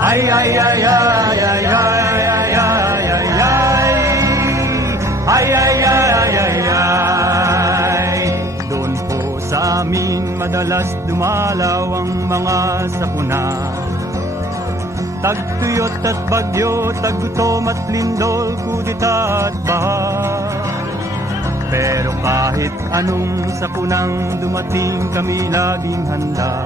Ay, ay, ay, ay, ay, ay, ay, ay, ay, ay. Ay, ay, ay, ay, ay, ay. Doon po sa amin madalas dumalaw ang mga sakuna. Tagtuyot at bagyo, taggutom at lindol, kudita at baha. Pero kahit anong sakunang dumating, kami laging handa.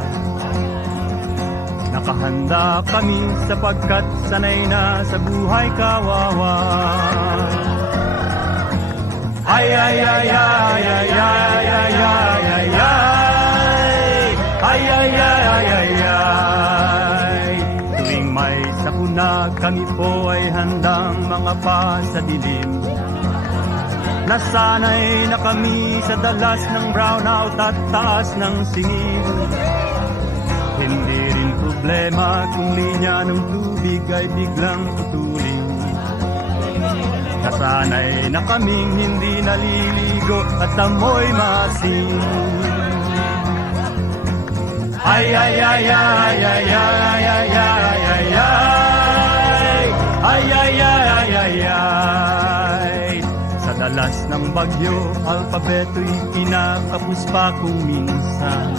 Nakahanda kami sapagkat sanay na sa buhay kawawa. Ay, ay, ay, ay, ay, ay, ay, ay, ay, ay. Ay, ay, ay, ay, ay, ay. Tuwing may sakuna, kami po ay handang mga pa sa dilim. Nasanay na kami sa dalas ng brownout at taas ng singil. Hindi rin problema kung linya ng tubig ay biglang putulin. Nasanay na kaming hindi naliligo at amoy maasim. Ay, ay, ay, ay, ay, ay, ay, ay, ay, ay, ay, ay, ay, ay, ay, ay. Sa dalas ng bagyo, alpabeto'y kinakapos pa kung minsan.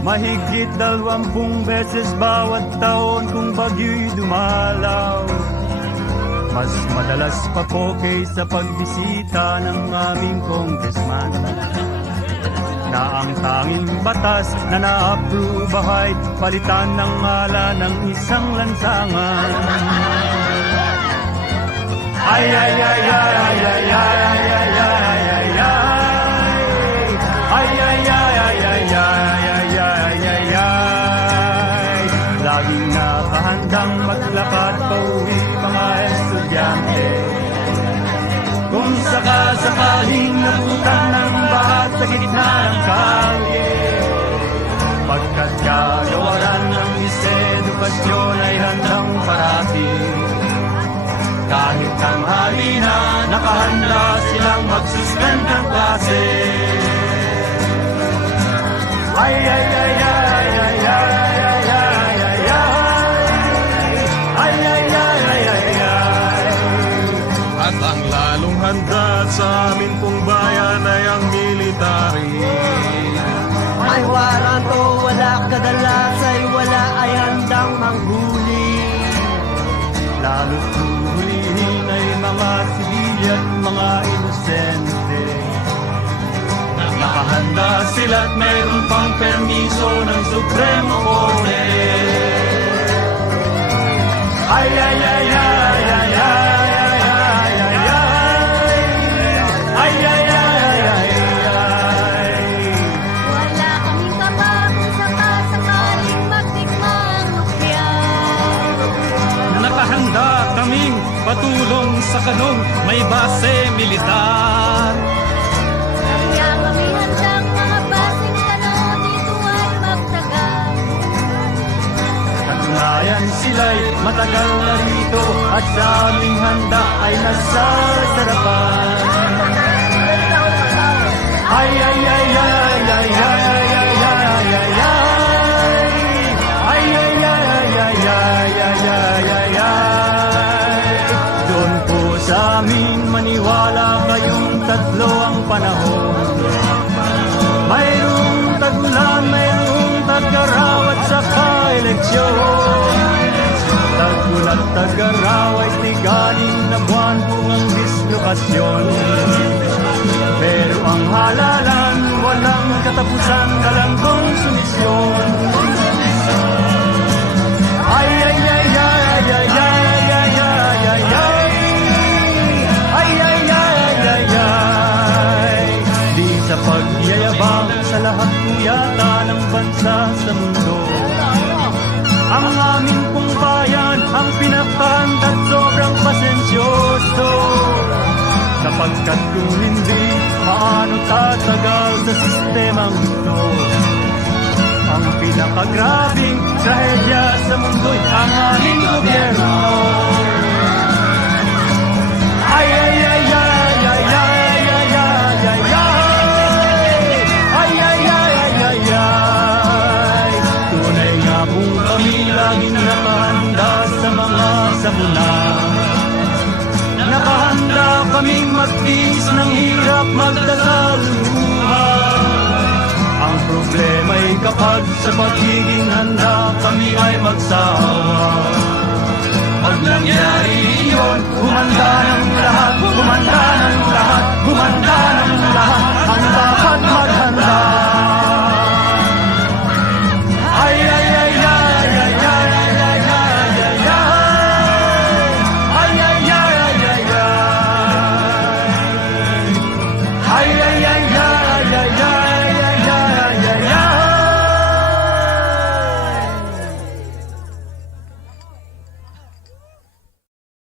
Mahigit 20 beses bawat taon kung bagyo'y dumalaw. Mas madalas pa po kaysa pagbisita ng aming congressman, na ang tanging batas na na-approve ay palitan ng ngalan ng isang lansangan. Ay, ay, ay, ay, ay, ay, ay, ay, ay, ay, ay, ay, ay, ay, ay, ay, ay, ay. Laging nakahandang maglakad pauwi mga estudyante. Kung sakasakaling nabutan ng bahat sa gitna ng kalye, pagkat kagawaran ng edukasyon ay handang parating. Kahit tanghali na, nakahanda silang mag-suspend ng klase. Ay, ay, ay, ay, ay, ay, ay, ay, ay, ay, ay, ay, ay, ay, ay. At ang lalong handa sa amin pong bayan ay ang military. May waranto, wala kadalas ay wala ay handang manghuli. Lalo't huhulihin ay mga sibilyan, mga inosente. Nakahanda sila't mayroon pang permiso ng Supremo Korte. Ay, ay, ay, ay, ay, ay, ay, ay, ay, ay, ay, ay, ay, ay, ay. Wala kaming kaba kung sakasakaling magtikmang lukyang. Nakahanda kaming patulong sa kanong may base militar. Kaya kami handang mga basing tanong dito ay magtagal. Katunayan sila'y matagal na rito at sa aming handa ay nasa sarapan. Ay, ay, ay, ay, ay, ay, ay, ay, ay, ay, ay, ay, ay, ay, ay, ay, ay, ay. Doon po sa amin maniwala kayong tatlo ang panahon. Mayroong tag-ulan, mayroong tag-araw at saka eleksyon. Tag-ulan, tag-araw ay tiganin na buwan kung ang dislokasyon. Pero ang halalan, walang katapusan, walang konsumisyon. Ay, ay, ay, ay, ay, ay, ay, ay, ay, ay, ay. Ay, ay, ay, ay, ay. Di sa pagyayabang sa lahat po yata ng bansa sa mundo, ang aming pong bayan ang pinakahanda't sobrang pasensyoso. Sapagkat kung hindi, paano tatagal sa sistemang ito? Ang pinakagrabing trahedya sa mundo'y ang aming gobyerno. Ay, ay, ay, ay, ay, ay, ay, ay, ay, ay, ay, ay, ay, ay, ay, ay. Tunay nga pong kami laging naman isa mo na. Nakahanda kaming magtiis ng hirap, magdasal luha. Ang problema'y kapag sa pagiging handa kami ay magsawa. Pag nangyari yun, humanda ng lahat, humanda ng lahat, humanda ng